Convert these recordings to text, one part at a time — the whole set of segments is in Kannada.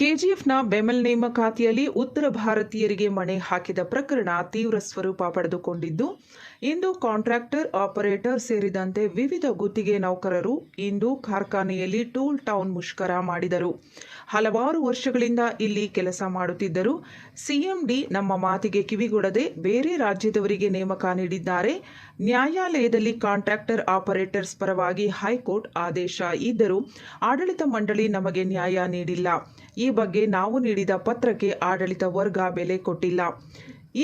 ಕೆಜಿಎಫ್ನ ಬೆಮೆಲ್ ನೇಮಕಾತಿಯಲ್ಲಿ ಉತ್ತರ ಭಾರತೀಯರಿಗೆ ಮಣೆ ಹಾಕಿದ ಪ್ರಕರಣ ತೀವ್ರ ಸ್ವರೂಪ ಪಡೆದುಕೊಂಡಿದ್ದು, ಇಂದು ಕಾಂಟ್ರಾಕ್ಟರ್, ಆಪರೇಟರ್ ಸೇರಿದಂತೆ ವಿವಿಧ ಗುತ್ತಿಗೆ ನೌಕರರು ಇಂದು ಕಾರ್ಖಾನೆಯಲ್ಲಿ ಟೂಲ್ ಟೌನ್ ಮುಷ್ಕರ ಮಾಡಿದರು. ಹಲವಾರು ವರ್ಷಗಳಿಂದ ಇಲ್ಲಿ ಕೆಲಸ ಮಾಡುತ್ತಿದ್ದರು. ಸಿಎಂಡಿ ನಮ್ಮ ಮಾತಿಗೆ ಕಿವಿಗೊಡದೆ ಬೇರೆ ರಾಜ್ಯದವರಿಗೆ ನೇಮಕ ನೀಡಿದ್ದಾರೆ. ನ್ಯಾಯಾಲಯದಲ್ಲಿ ಕಾಂಟ್ರಾಕ್ಟರ್, ಆಪರೇಟರ್ಸ್ ಪರವಾಗಿ ಹೈಕೋರ್ಟ್ ಆದೇಶ ಇದ್ದರೂ ಆಡಳಿತ ಮಂಡಳಿ ನಮಗೆ ನ್ಯಾಯ ನೀಡಿಲ್ಲ. ಈ ಬಗ್ಗೆ ನಾವು ನೀಡಿದ ಪತ್ರಕ್ಕೆ ಆಡಳಿತ ವರ್ಗ ಬೆಲೆ ಕೊಟ್ಟಿಲ್ಲ.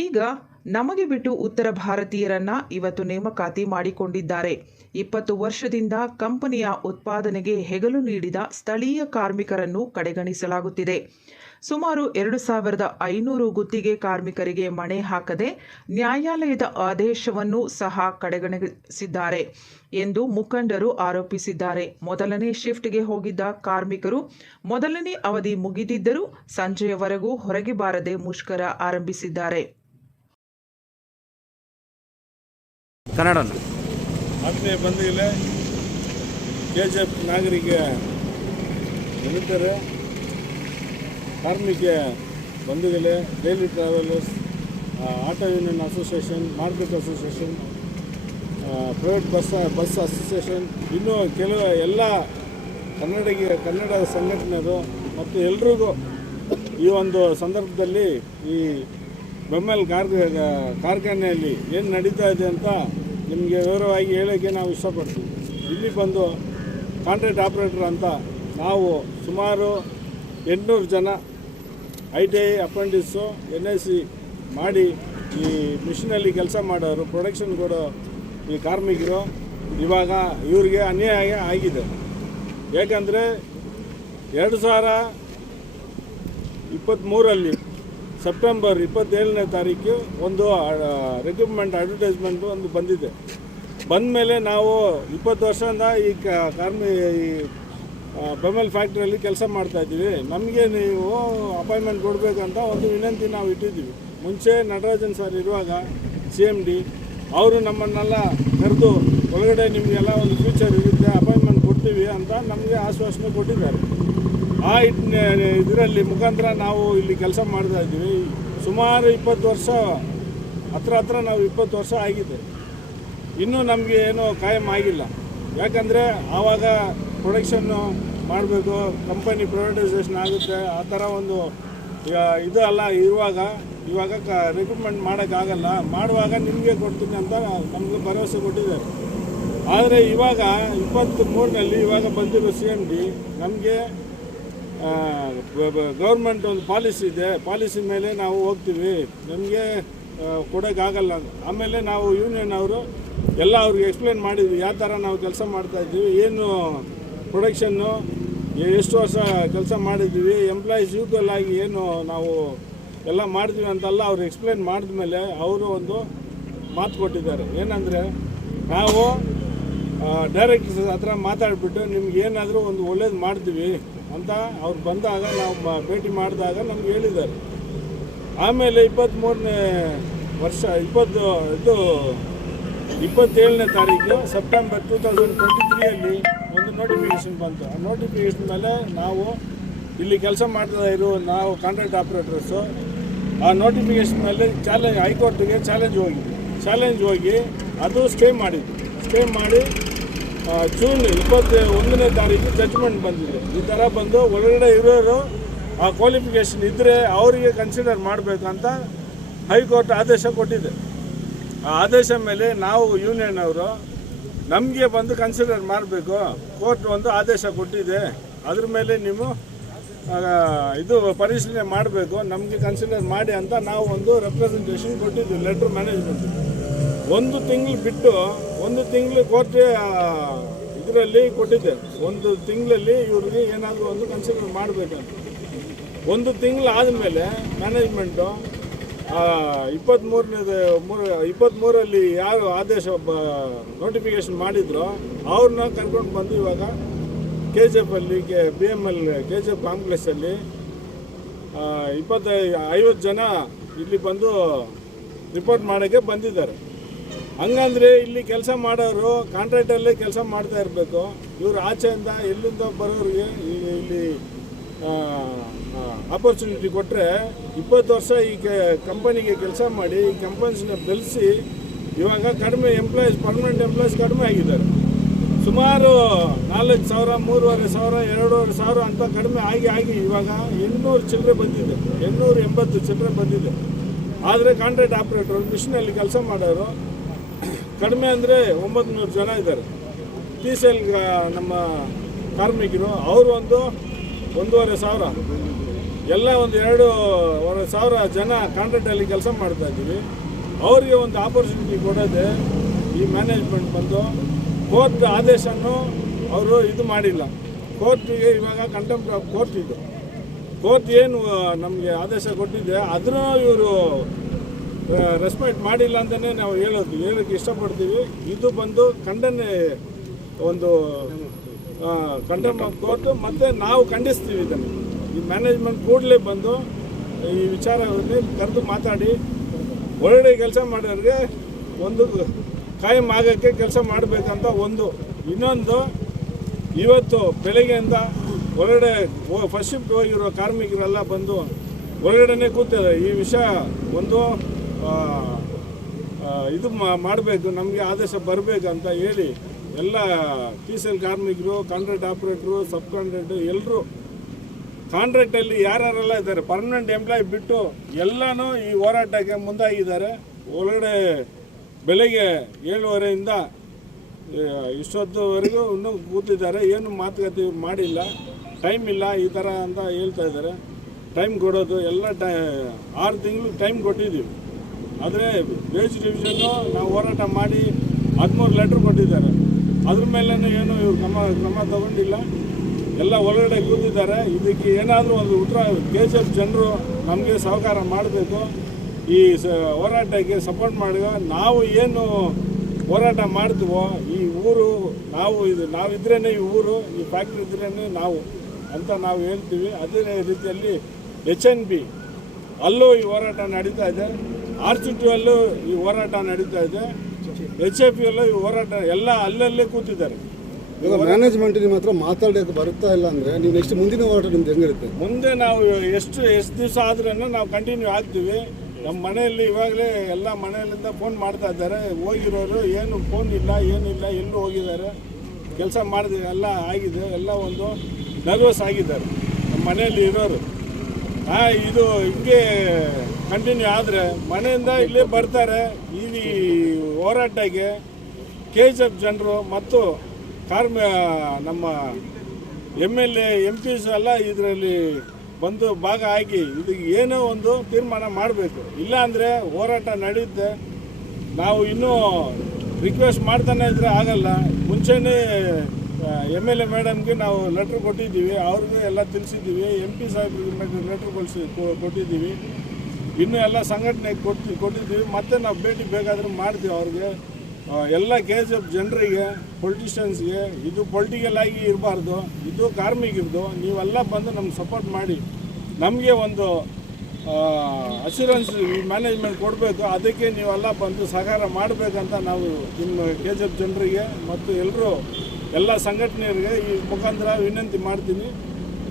ಈಗ ನಮಗೆ ಬಿಟ್ಟು ಉತ್ತರ ಭಾರತೀಯರನ್ನ ಇವತ್ತು ನೇಮಕಾತಿ ಮಾಡಿಕೊಂಡಿದ್ದಾರೆ. 20 ವರ್ಷದಿಂದ ಕಂಪನಿಯ ಉತ್ಪಾದನೆಗೆ ಹೆಗಲು ನೀಡಿದ ಸ್ಥಳೀಯ ಕಾರ್ಮಿಕರನ್ನು ಕಡೆಗಣಿಸಲಾಗುತ್ತಿದೆ. ಸುಮಾರು 2500 ಗುತ್ತಿಗೆ ಕಾರ್ಮಿಕರಿಗೆ ಮಣೆ ಹಾಕದೆ ನ್ಯಾಯಾಲಯದ ಆದೇಶವನ್ನು ಸಹ ಕಡೆಗಣಿಸಿದ್ದಾರೆ ಎಂದು ಮುಖಂಡರು ಆರೋಪಿಸಿದ್ದಾರೆ. ಮೊದಲನೇ ಶಿಫ್ಟ್ಗೆ ಹೋಗಿದ್ದ ಕಾರ್ಮಿಕರು ಮೊದಲನೇ ಅವಧಿ ಮುಗಿದಿದ್ದರೂ ಸಂಜೆಯವರೆಗೂ ಹೊರಗೆ ಬಾರದೆ ಮುಷ್ಕರ ಆರಂಭಿಸಿದ್ದಾರೆ. ಆತ್ಮೀಯ ಬಂಧುಗಳೇ, ಕೆಜಿಎಫ್ ನಾಗರಿಕ ದಲಿತರೇ, ಕಾರ್ಮಿಕ ಬಂಧುಗಳೇ, daily travellers, auto union association, market association, private bus association, ಇನ್ನೂ ಕೆಲವು ಎಲ್ಲ ಕನ್ನಡ ಸಂಘಟನೆಗಳು ಮತ್ತು ಎಲ್ರಿಗೂ ಈ ಒಂದು ಸಂದರ್ಭದಲ್ಲಿ ಈ ಬೆಮೆಲ್ ಕಾರ್ಖಾನೆಯಲ್ಲಿ ಏನು ನಡೀತಾ ಇದೆ ಅಂತ ನಿಮಗೆ ವಿವರವಾಗಿ ಹೇಳೋಕ್ಕೆ ನಾವು ಇಷ್ಟಪಡ್ತೀವಿ. ಇಲ್ಲಿ ಬಂದು ಕಾಂಟ್ರಾಕ್ಟ್ ಆಪ್ರೇಟರ್ ಅಂತ ನಾವು ಸುಮಾರು 800 ಜನ ITI ಅಪ್ರೆಂಟಿಸು NIC ಮಾಡಿ ಈ ಮಿಷಿನಲ್ಲಿ ಕೆಲಸ ಮಾಡೋರು, ಪ್ರೊಡಕ್ಷನ್ ಕೊಡೋ ಈ ಕಾರ್ಮಿಕರು ಇವಾಗ ಇವ್ರಿಗೆ ಅನ್ಯಾಯ ಆಗಿದೆ. ಯಾಕಂದರೆ 2023 ಸೆಪ್ಟೆಂಬರ್ 27ನೇ ತಾರೀಕು ಒಂದು ರಿಕ್ರೂಟ್ಮೆಂಟ್ ಒಂದು ಬಂದಿದೆ. ಬಂದ ಮೇಲೆ ನಾವು 20 ವರ್ಷದಿಂದ ಈ ಬೆಮೆಲ್ ಫ್ಯಾಕ್ಟ್ರಿಯಲ್ಲಿ ಕೆಲಸ ಮಾಡ್ತಾಯಿದ್ದೀವಿ. ನಮಗೆ ನೀವು ಅಪಾಯಿಂಟ್ಮೆಂಟ್ ಕೊಡಬೇಕಂತ ಒಂದು ವಿನಂತಿ ನಾವು ಇಟ್ಟಿದ್ದೀವಿ. ಮುಂಚೆ ನಟರಾಜನ್ ಸರ್ ಇರುವಾಗ CMD ಅವರು ನಮ್ಮನ್ನೆಲ್ಲ ಕರೆದು ಒಳಗಡೆ ನಿಮಗೆಲ್ಲ ಒಂದು ಫ್ಯೂಚರ್ ಇರುತ್ತೆ, ಅಪಾಯಿಂಟ್ಮೆಂಟ್ ಕೊಡ್ತೀವಿ ಅಂತ ನಮಗೆ ಆಶ್ವಾಸನೆ ಕೊಟ್ಟಿದ್ದಾರೆ. ಆ ಇದರಲ್ಲಿ ಮುಖಾಂತರ ನಾವು ಇಲ್ಲಿ ಕೆಲಸ ಮಾಡ್ತಾಯಿದ್ದೀವಿ. ಸುಮಾರು 20 ವರ್ಷ ಹತ್ರ ನಾವು 20 ವರ್ಷ ಆಗಿದೆ. ಇನ್ನೂ ನಮಗೆ ಏನೂ ಕಾಯಂ ಆಗಿಲ್ಲ. ಯಾಕಂದರೆ ಆವಾಗ ಪ್ರೊಡಕ್ಷನ್ನು ಮಾಡಬೇಕು, ಕಂಪನಿ ಪ್ರೈವೇಟೈಸೇಷನ್ ಆಗುತ್ತೆ, ಆ ಥರ ಒಂದು ಇದು ಅಲ್ಲ. ಇವಾಗ ರಿಕ್ರೂಟ್ಮೆಂಟ್ ಮಾಡೋಕ್ಕಾಗಲ್ಲ, ಮಾಡುವಾಗ ನಿಮಗೆ ಕೊಡ್ತೀನಿ ಅಂತ ನಮಗೆ ಭರವಸೆ ಕೊಟ್ಟಿದ್ದಾರೆ. ಆದರೆ ಇವಾಗ 23ರಲ್ಲಿ ಇವಾಗ ಬಂದಿರೋ CMD ನಮಗೆ ಗೌರ್ಮೆಂಟ್ ಒಂದು ಪಾಲಿಸಿ ಇದೆ, ಪಾಲಿಸಿ ಮೇಲೆ ನಾವು ಹೋಗ್ತೀವಿ, ನಮಗೆ ಕೊಡೋಕ್ಕಾಗಲ್ಲ. ಆಮೇಲೆ ನಾವು ಯೂನಿಯನ್ ಅವರು ಎಲ್ಲ ಅವ್ರಿಗೆ ಎಕ್ಸ್ಪ್ಲೇನ್ ಮಾಡಿದ್ವಿ, ಯಾವ ಥರ ನಾವು ಕೆಲಸ ಮಾಡ್ತಾಯಿದ್ದೀವಿ, ಏನು ಪ್ರೊಡಕ್ಷನ್ನು, ಎಷ್ಟು ವರ್ಷ ಕೆಲಸ ಮಾಡಿದ್ದೀವಿ, ಎಂಪ್ಲಾಯೀಸ್ ಯೂಟ್ವಲ್ ಆಗಿ ಏನು ನಾವು ಎಲ್ಲ ಮಾಡ್ತೀವಿ ಅಂತೆಲ್ಲ ಅವ್ರು ಎಕ್ಸ್ಪ್ಲೇನ್ ಮಾಡಿದ್ಮೇಲೆ ಅವರು ಒಂದು ಮಾತು ಕೊಟ್ಟಿದ್ದಾರೆ. ಏನಂದರೆ ನಾವು ಡೈರೆಕ್ಟರ್ಸ್ ಹತ್ರ ಮಾತಾಡಿಬಿಟ್ಟು ನಿಮ್ಗೆ ಏನಾದರೂ ಒಂದು ಒಳ್ಳೇದು ಮಾಡ್ತೀವಿ ಅಂತ ಅವ್ರು ಬಂದಾಗ ನಾವು ಭೇಟಿ ಮಾಡಿದಾಗ ನಮ್ಗೆ ಹೇಳಿದ್ದಾರೆ. ಆಮೇಲೆ 23ನೇ ವರ್ಷ 27ನೇ ತಾರೀಕು ಸೆಪ್ಟೆಂಬರ್ 2023ಯಲ್ಲಿ ಒಂದು ನೋಟಿಫಿಕೇಷನ್ ಬಂತು. ಆ ನೋಟಿಫಿಕೇಷನ್ ಮೇಲೆ ನಾವು ಇಲ್ಲಿ ಕೆಲಸ ಮಾಡ್ತಾ ಇರೋ ನಾವು ಕಾಂಟ್ರಾಕ್ಟ್ ಆಪ್ರೇಟರ್ಸು ಆ ನೋಟಿಫಿಕೇಷನ್ ಮೇಲೆ ಹೈಕೋರ್ಟಿಗೆ ಚಾಲೆಂಜ್ ಹೋಗಿ ಅದು ಸ್ಟೇ ಮಾಡಿ ಜೂನ್ 21ನೇ ತಾರೀಕು ಜಡ್ಜ್ಮೆಂಟ್ ಬಂದಿದೆ. ಈ ಥರ ಬಂದು ಒಳಗಡೆ ಇರೋರು ಆ ಕ್ವಾಲಿಫಿಕೇಷನ್ ಇದ್ದರೆ ಅವರಿಗೆ ಕನ್ಸಿಡರ್ ಮಾಡಬೇಕಂತ ಹೈಕೋರ್ಟ್ ಆದೇಶ ಕೊಟ್ಟಿದೆ. ಆ ಆದೇಶ ಮೇಲೆ ನಾವು ಯೂನಿಯನ್ ಅವರು ನಮಗೆ ಬಂದು ಕನ್ಸಿಡರ್ ಮಾಡಬೇಕು, ಕೋರ್ಟ್ ಒಂದು ಆದೇಶ ಕೊಟ್ಟಿದೆ, ಅದ್ರ ಮೇಲೆ ನೀವು ಇದು ಪರಿಶೀಲನೆ ಮಾಡಬೇಕು, ನಮಗೆ ಕನ್ಸಿಡರ್ ಮಾಡಿ ಅಂತ ನಾವು ಒಂದು ರೆಪ್ರೆಸೆಂಟೇಷನ್ ಕೊಟ್ಟಿದ್ವಿ, ಲೆಟ್ರ್ ಮ್ಯಾನೇಜ್ಮೆಂಟ್. 1 ತಿಂಗಳು ಬಿಟ್ಟು 1 ತಿಂಗಳು ಕೋರ್ಟ್ ಇದರಲ್ಲಿ ಕೊಟ್ಟಿದ್ದೆ. 1 ತಿಂಗಳಲ್ಲಿ ಇವ್ರಿಗೆ ಏನಾದರೂ ಒಂದು ಕನ್ಸಿಡರ್ ಮಾಡಬೇಕಂತ. 1 ತಿಂಗಳು ಆದಮೇಲೆ ಮ್ಯಾನೇಜ್ಮೆಂಟು 23ರಲ್ಲಿ ಯಾರು ಆದೇಶ ನೋಟಿಫಿಕೇಷನ್ ಮಾಡಿದ್ರು ಅವ್ರನ್ನ ಕರ್ಕೊಂಡು ಬಂದು ಇವಾಗ KGFಲ್ಲಿ BML KGF ಕಾಂಪ್ಲೆಕ್ಸಲ್ಲಿ 50 ಜನ ಇಲ್ಲಿ ಬಂದು ರಿಪೋರ್ಟ್ ಮಾಡೋಕ್ಕೆ ಬಂದಿದ್ದಾರೆ. ಹಂಗಂದರೆ ಇಲ್ಲಿ ಕೆಲಸ ಮಾಡೋರು ಕಾಂಟ್ರಾಕ್ಟಲ್ಲೇ ಕೆಲಸ ಮಾಡ್ತಾ ಇರಬೇಕು. ಇವರು ಆಚೆಯಿಂದ ಎಲ್ಲಿಂದ ಬರೋರಿಗೆ ಇಲ್ಲಿ ಆಪರ್ಚುನಿಟಿ ಕೊಟ್ಟರೆ 20 ವರ್ಷ ಈ ಕಂಪನಿಗೆ ಕೆಲಸ ಮಾಡಿ ಈ ಕಂಪನೀಸ್ನ ಬೆಳೆಸಿ ಇವಾಗ ಕಡಿಮೆ ಎಂಪ್ಲಾಯೀಸ್, ಪರ್ಮನೆಂಟ್ ಎಂಪ್ಲಾಯೀಸ್ ಕಡಿಮೆ ಆಗಿದ್ದಾರೆ. ಸುಮಾರು 4,000, 3,500, 2,500 ಅಂತ ಕಡಿಮೆ ಆಗಿ ಇವಾಗ 800 ಚಿಲ್ಲರೆ ಬಂದಿದೆ, 880 ಚಿಲ್ಲರೆ ಬಂದಿದೆ. ಆದರೆ ಕಾಂಟ್ರಾಕ್ಟ್ ಆಪ್ರೇಟರ್ ಮಿಷನಲ್ಲಿ ಕೆಲಸ ಮಾಡೋರು ಕಡಿಮೆ ಅಂದರೆ 900 ಜನ ಇದ್ದಾರೆ. TCL ನಮ್ಮ ಕಾರ್ಮಿಕರು ಅವರು 1,500, ಎಲ್ಲ 2,500 ಜನ ಕಾಂಟ್ರಾಕ್ಟಲ್ಲಿ ಕೆಲಸ ಮಾಡ್ತಾ ಇದ್ದೀವಿ. ಅವರಿಗೆ ಒಂದು ಆಪರ್ಚುನಿಟಿ ಕೊಡೋದೆ ಈ ಮ್ಯಾನೇಜ್ಮೆಂಟ್ ಬಂದು ಕೋರ್ಟ್ ಆದೇಶವನ್ನು ಅವರು ಇದು ಮಾಡಿಲ್ಲ. ಕೋರ್ಟಿಗೆ ಇವಾಗ ಕಂಟೆಂಪ್ಟ್ ಆಫ್ ಕೋರ್ಟ್ ಇದು. ಕೋರ್ಟ್ ಏನು ನಮಗೆ ಆದೇಶ ಕೊಟ್ಟಿದೆ ಅದನ್ನು ಇವರು ರೆಸ್ಪೆಕ್ಟ್ ಮಾಡಿಲ್ಲ ಅಂತಲೇ ನಾವು ಹೇಳೋಕ್ಕೆ ಇಷ್ಟಪಡ್ತೀವಿ. ಇದು ಬಂದು ಖಂಡನೆ, ಒಂದು ಕಂಟೆಂಪ್ಟ್ ಆಫ್ ಕೋರ್ಟ್, ಮತ್ತು ನಾವು ಖಂಡಿಸ್ತೀವಿ ಇದನ್ನು. ಈ ಮ್ಯಾನೇಜ್ಮೆಂಟ್ ಕೂಡಲೇ ಬಂದು ಈ ವಿಚಾರವನ್ನು ಕರೆದು ಮಾತಾಡಿ ಒಳ್ಳೆ ಕೆಲಸ ಮಾಡೋರಿಗೆ ಒಂದು ಕಾಯಂ ಆಗೋಕ್ಕೆ ಕೆಲಸ ಮಾಡಬೇಕಂತ ಒಂದು. ಇನ್ನೊಂದು, ಇವತ್ತು ಬೆಳಗ್ಗೆಯಿಂದ ಹೊರಗಡೆ ಫಸ್ಟ್ ಶಿಫ್ಟ್ ಹೋಗಿರೋ ಕಾರ್ಮಿಕರೆಲ್ಲ ಬಂದು ಹೊರಗಡೆನೇ ಕೂತಿದ್ದಾರೆ. ಈ ವಿಷಯ ಒಂದು ಇದು ಮಾಡಬೇಕು, ನಮಗೆ ಆದೇಶ ಬರಬೇಕಂತ ಹೇಳಿ ಎಲ್ಲ TCL ಕಾರ್ಮಿಕರು, ಕಾಂಟ್ರಾಕ್ಟ್ ಆಪ್ರೇಟ್ರು, ಸಬ್ ಕಾಂಟ್ರಾಕ್ಟು ಎಲ್ಲರೂ ಕಾಂಟ್ರಾಕ್ಟಲ್ಲಿ ಯಾರ್ಯಾರೆಲ್ಲ ಇದ್ದಾರೆ ಪರ್ಮನೆಂಟ್ ಎಂಪ್ಲಾಯ್ ಬಿಟ್ಟು ಎಲ್ಲನೂ ಈ ಹೋರಾಟಕ್ಕೆ ಮುಂದಾಗಿದ್ದಾರೆ. ಒಳಗಡೆ ಬೆಳಗ್ಗೆ 7:30 ಇಷ್ಟೊತ್ತುವರೆಗೂ ಇನ್ನೂ ಕೂತಿದ್ದಾರೆ. ಏನು ಮಾತುಕತೆ ಮಾಡಿಲ್ಲ, ಟೈಮ್ ಇಲ್ಲ ಈ ಥರ ಅಂತ ಹೇಳ್ತಾ ಇದ್ದಾರೆ. ಟೈಮ್ ಕೊಡೋದು ಎಲ್ಲ 6 ತಿಂಗಳು ಟೈಮ್ ಕೊಟ್ಟಿದ್ದೀವಿ. ಆದರೆ ವೇಜ್ ಡಿವಿಷನ್ನು ನಾವು ಹೋರಾಟ ಮಾಡಿ 13 ಲೆಟ್ರ್ ಕೊಟ್ಟಿದ್ದಾರೆ. ಅದ್ರ ಮೇಲೇ ಏನು ಇವ್ರು ಕ್ರಮ ತಗೊಂಡಿಲ್ಲ. ಎಲ್ಲ ಒಳಗಡೆ ಕೂತಿದ್ದಾರೆ. ಇದಕ್ಕೆ ಏನಾದರೂ ಒಂದು ಉತ್ತರ KGF ಜನರು ನಮಗೆ ಸಹಕಾರ ಮಾಡಬೇಕು. ಈ ಹೋರಾಟಕ್ಕೆ ಸಪೋರ್ಟ್ ಮಾಡುವ. ನಾವು ಏನು ಹೋರಾಟ ಮಾಡ್ತೀವೋ ಈ ಊರು ನಾವಿದ್ರೇ ಈ ಊರು, ಈ ಫ್ಯಾಕ್ಟ್ರಿ ಇದ್ರೇ ನಾವು ಅಂತ ನಾವು ಹೇಳ್ತೀವಿ. ಅದೇ ರೀತಿಯಲ್ಲಿ HNB ಅಲ್ಲೂ ಈ ಹೋರಾಟ ನಡೀತಾ ಇದೆ, RCT ಅಲ್ಲೂ ಈ ಹೋರಾಟ ನಡೀತಾ ಇದೆ, HFP ಅಲ್ಲೂ ಈ ಹೋರಾಟ, ಎಲ್ಲ ಅಲ್ಲಲ್ಲೇ ಕೂತಿದ್ದಾರೆ. ಈಗ ಮ್ಯಾನೇಜ್ಮೆಂಟ್ ನಿಮ್ಮ ಹತ್ರ ಮಾತಾಡೋಕ್ಕೆ ಬರುತ್ತಾ ಇಲ್ಲ ಅಂದರೆ ನೀವು ನೆಕ್ಸ್ಟ್ ಮುಂದಿನ ಹೋರಾಟ ನಿಮ್ದು ಹೆಂಗಿರುತ್ತೆ? ಮುಂದೆ ನಾವು ಎಷ್ಟು ದಿವಸ ಆದ್ರೂ ನಾವು ಕಂಟಿನ್ಯೂ ಆಗ್ತೀವಿ. ನಮ್ಮ ಮನೆಯಲ್ಲಿ ಇವಾಗಲೇ ಎಲ್ಲ ಮನೆಯಲ್ಲಿಂದ ಫೋನ್ ಮಾಡ್ತಾ ಇದ್ದಾರೆ. ಹೋಗಿರೋರು ಏನು ಫೋನ್ ಇಲ್ಲ, ಏನಿಲ್ಲ, ಎಲ್ಲೂ ಹೋಗಿದ್ದಾರೆ, ಕೆಲಸ ಮಾಡಿದ್ರೆ ಎಲ್ಲ ಆಗಿದೆ, ಎಲ್ಲ ಒಂದು ನರ್ವಸ್ ಆಗಿದ್ದಾರೆ ನಮ್ಮ ಮನೆಯಲ್ಲಿ ಇರೋರು. ಇದು ಹಿಂಗೆ ಕಂಟಿನ್ಯೂ ಆದರೆ ಮನೆಯಿಂದ ಇಲ್ಲೇ ಬರ್ತಾರೆ. ಈ ಹೋರಾಟಕ್ಕೆ KGF ಜನರು ಮತ್ತು ನಮ್ಮ MLA MPs ಎಲ್ಲ ಇದರಲ್ಲಿ ಬಂದು ಭಾಗ ಆಗಿ ಇದಕ್ಕೆ ಏನೋ ಒಂದು ತೀರ್ಮಾನ ಮಾಡಬೇಕು. ಇಲ್ಲಾಂದರೆ ಹೋರಾಟ ನಡೆಯುತ್ತೆ. ನಾವು ಇನ್ನೂ ರಿಕ್ವೆಸ್ಟ್ ಮಾಡ್ತಾನೆ ಇದ್ರೆ ಆಗಲ್ಲ. ಮುಂಚೆನೇ MLA ಮೇಡಮ್ಗೆ ನಾವು ಲೆಟ್ರ್ ಕೊಟ್ಟಿದ್ದೀವಿ, ಅವ್ರಿಗೆ ಎಲ್ಲ ತಿಳಿಸಿದ್ದೀವಿ. MP ಸಾಹೇಬ್ರಿಗೆ ಲೆಟ್ರ್ ಕೊಟ್ಟಿದ್ದೀವಿ. ಇನ್ನೂ ಎಲ್ಲ ಸಂಘಟನೆಗೆ ಕೊಟ್ಟಿದ್ದೀವಿ. ಮತ್ತೆ ನಾವು ಭೇಟಿ ಬೇಕಾದರೂ ಮಾಡ್ತೀವಿ ಅವ್ರಿಗೆ. ಎಲ್ಲ KGF ಜನರಿಗೆ, ಪೊಲಿಟಿಷಿಯನ್ಸ್ಗೆ ಇದು ಪೊಲಿಟಿಕಲ್ ಆಗಿ ಇರಬಾರ್ದು, ಇದು ಕಾರ್ಮಿಕರದು. ನೀವೆಲ್ಲ ಬಂದು ನಮ್ಗೆ ಸಪೋರ್ಟ್ ಮಾಡಿ ನಮಗೆ ಒಂದು ಅಶ್ಯೂರೆನ್ಸ್ ಈ ಮ್ಯಾನೇಜ್ಮೆಂಟ್ ಕೊಡಬೇಕು. ಅದಕ್ಕೆ ನೀವೆಲ್ಲ ಬಂದು ಸಹಕಾರ ಮಾಡಬೇಕಂತ ನಾವು ನಿಮ್ಮ KGF ಜನರಿಗೆ ಮತ್ತು ಎಲ್ಲ ಸಂಘಟನೆಯರಿಗೆ ಈ ಮುಖಾಂತರ ವಿನಂತಿ ಮಾಡ್ತೀನಿ.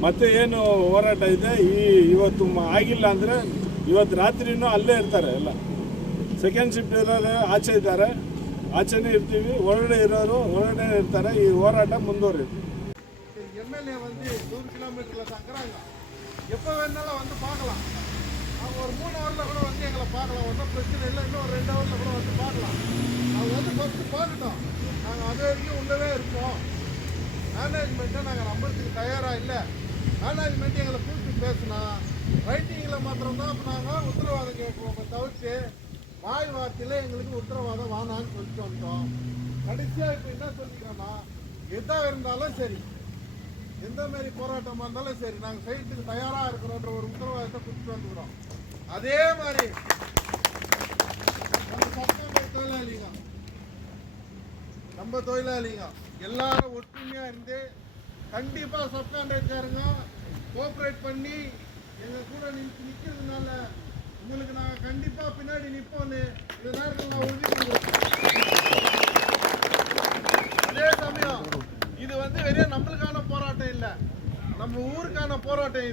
ಮತ್ತು ಏನು ಹೋರಾಟ ಇದೆ ಇವತ್ತು ಆಗಿಲ್ಲ ಅಂದರೆ ಇವತ್ತು ರಾತ್ರಿನೂ ಅಲ್ಲೇ ಇರ್ತಾರೆ. ಎಲ್ಲ ಸೆಕೆಂಡ್ ಶಿಫ್ಟ್ ಇರೋರು ಆಚೆ ಇದ್ದಾರೆ, ಆಚೆನೇ ಇರ್ತೀವಿ. ಹೊರಗಡೆ ಇರೋರು ಹೊರಗಡೆ ಇರ್ತಾರೆ. ಈ ಹೋರಾಟ ಮುಂದುವರಿಯುತ್ತೆ. MLA வந்து 100 கிலோமீட்டரில் தங்குறாங்க. எப்போ வேணாலும் வந்து பார்க்கலாம். அவங்க ஒரு 3 ஹவரில் கூட வந்து எங்களை பார்க்கலாம். ஒன்றும் பிரச்சனை இல்லை. இன்னும் ஒரு 2 ஹவரில் கூட வந்து பார்க்கலாம். அவங்க வந்து ஃபஸ்ட்டு பார்க்கட்டும். நாங்கள் அது வரைக்கும் உள்ளவே இருப்போம். மேனேஜ்மெண்ட்டை நாங்கள் நம்புறதுக்கு தயாராக இல்லை. மேனேஜ்மெண்ட் எங்களை கூப்பிட்டு பேசினா ரைட்டிங்கில் மாத்திரம்தான் நாங்கள் உத்தரவாதம் கேட்போம். தவிர்த்து வாய் வார்த்தையில் எங்களுக்கு உத்தரவாதம் வானான்னு சொல்லிட்டு வந்தோம். கடைசியாக இப்போ என்ன சொல்லிக்கிறோன்னா, எதாக இருந்தாலும் சரி, எந்த மாதிரி போராட்டமாக இருந்தாலும் சரி, நாங்கள் செய்யறதுக்கு தயாராக இருக்கிறோன்ற ஒரு உத்தரவாதத்தை கொடுத்துட்டு வந்துக்கிறோம். அதே மாதிரி நம்ம தொழிலாளிங்க எல்லாரும் ஒற்றுமையாக இருந்து கண்டிப்பாக சப்கான்ட்ராக்டருங்க கோஆப்ரேட் பண்ணி எங்கள் கூட நிற்கிறதுனால உங்களுக்கு நாங்கள் கண்டிப்பாக பின்னாடி நிற்போன்னு இந்த நேரத்தில் நான் உறுதி கொடுக்குறேன். அதே சமயம் இது வந்து வெறும் நம்மளுக்கான போராட்டம் இல்லை, நம்ம ஊருக்கான போராட்டம்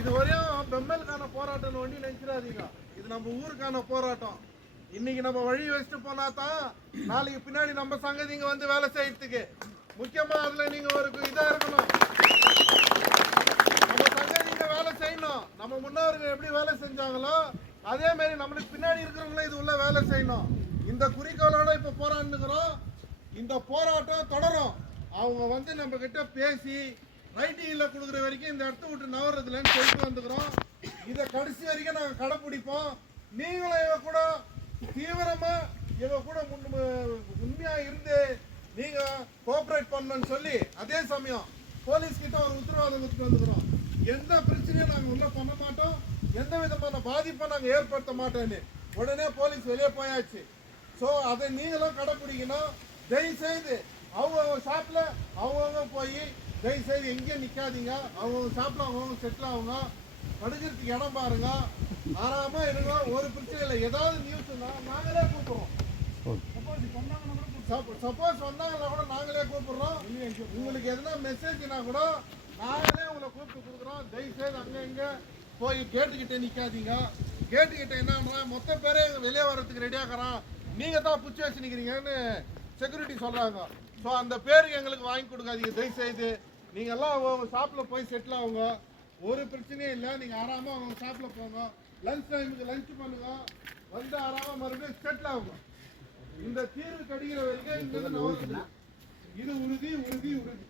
இது வரையும் பெம்மலுக்கான போராட்டம் ஒண்டி நினைச்சிடாதீங்க. இது நம்ம ஊருக்கான போராட்டம். இன்னைக்கு நம்ம வழி வச்சுட்டு போனா தான் நாளைக்கு பின்னாடி நம்ம சங்கதிங்க வந்து வேலை செய்யறதுக்கு முக்கியமா அதுல நீங்க ஒரு இதா இருக்கணும். நம்ம சங்கதிங்க வேலை செய்யணும். நம்ம முன்னோர்கள் எப்படி வேலை செஞ்சாங்களோ அதே மாதிரி நம்மளுக்கு பின்னாடி இருக்கிறவங்களும் இது உள்ள வேலை செய்யணும். இந்த குறிக்கோளோட இப்ப போராடுகிறோம். இந்த போராட்டம் தொடரும். அவங்க வந்து நம்ம கிட்ட பேசி ரைட்டிங்ல கொடுக்குற வரைக்கும் இந்த இடத்த விட்டு நவறதுலன்னு சொல்லிட்டு வந்துக்கிறோம். இதை கடைசி வரைக்கும் நாங்கள் கடைப்பிடிப்போம். நீங்களும் இவ கூட தீவிரமா இவ கூட உண்மையா இருந்து நீங்க கோஆபரேட் பண்ணணும்னு சொல்லி அதே சமயம் போலீஸ் கிட்ட ஒரு உத்தரவாதம் கொடுத்துட்டு வந்துக்கிறோம். எந்த பிரச்சனையும் நாங்கள் உள்ள பண்ண மாட்டோம், எந்த விதமான பாதிப்பை நாங்கள் ஏற்படுத்த மாட்டோன்னு உடனே போலீஸ் வெளியே போயாச்சு. ஸோ அதை நீங்களும் கடைப்பிடிக்கணும். தயவு செய்து அவங்க ஷாப்ல அவங்கவுங்க போய் தயவு செய்து எங்கேயும் நிற்காதீங்க. அவங்கவுங்க ஷாப்ல அவங்கவுங்க செட்டில் ஆகுங்க. படுக்கிறதுக்கு இடம் பாருங்க. ஆறாம இருங்க. ஒரு பிரச்சனை இல்லை. ஏதாவது நியூஸ்னா நாங்களே கூப்பிடுறோம். சப்போஸ் வந்தாங்கன்னா கூட நாங்களே கூப்பிடுறோம். உங்களுக்கு எதனா மெசேஜ்னா கூட நாங்களே உங்களை கூப்பிட்டு கொடுக்குறோம். தயவு செய்து அங்கே இங்கே போய் கேட்டுக்கிட்டே நிற்காதீங்க. கேட்டுக்கிட்ட என்னன்னா மொத்த பேரே வெளியே வர்றதுக்கு ரெடியாகிறான், நீங்க தான் புச்சு வச்சு நிற்கிறீங்கன்னு செக்யூரிட்டி சொல்றாங்க. ஸோ அந்த பேருக்கு எங்களுக்கு வாங்கி கொடுக்காதீங்க. தயவு செய்து நீங்க எல்லாம் அவங்க ஷாப்ல போய் செட்டில் ஆகுங்க. ஒரு பிரச்சனையும் இல்லை. நீங்க ஆறாம அவங்க ஷாப்ல போங்க. லஞ்ச் டைமுக்கு லஞ்ச் பண்ணுங்க. வந்து ஆறாம மறுபடியும் செட்டில் ஆகுங்க. இந்த தீர்வு கிடைக்கிற வரைக்கும் இங்க இது உறுதி உறுதி உறுதி.